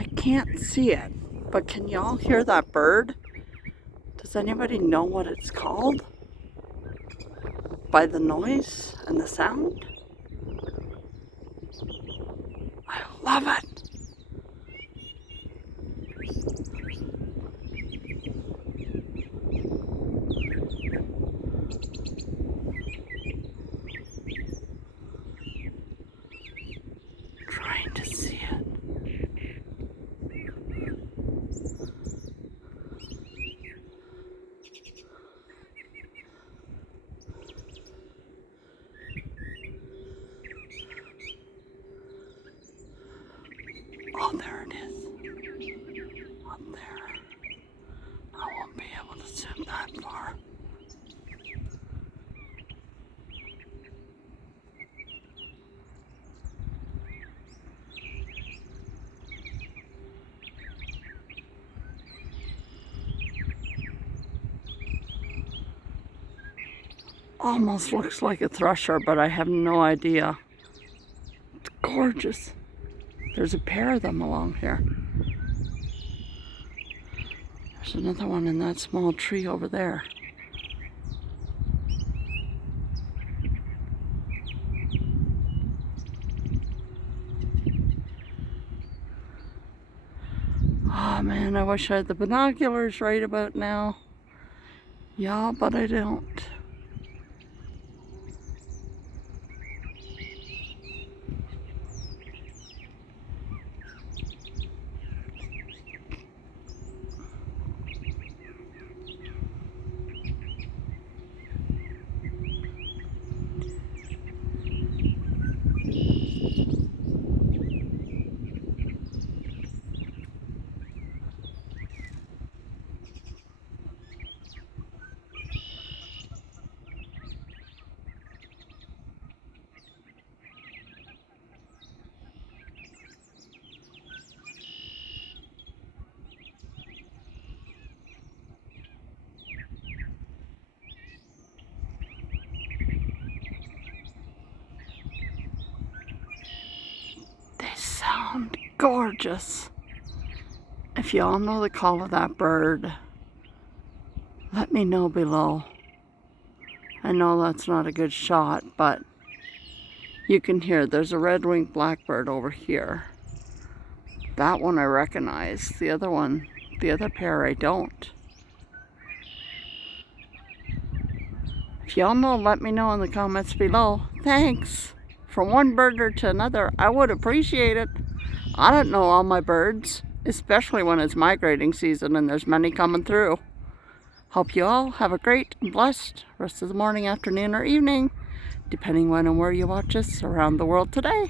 I can't see it, but can y'all hear that bird? Does anybody know what it's called? By the noise and the sound? I love it. Trying to see it. Oh, there it is. Up there. I won't be able to zoom that far. Almost looks like a thresher, but I have no idea. It's gorgeous. There's a pair of them along here. There's another one in that small tree over there. Oh man, I wish I had the binoculars right about now. Yeah, but I don't. Sound gorgeous. If y'all know the call of that bird, let me know below. I know that's not a good shot, but you can hear there's a red-winged blackbird over here. That one I recognize. The other one, the other pair I don't. If y'all know, let me know in the comments below. Thanks. From one birder to another, I would appreciate it. I don't know all my birds, especially when it's migrating season and there's many coming through. Hope you all have a great and blessed rest of the morning, afternoon, or evening, depending when and where you watch us around the world today.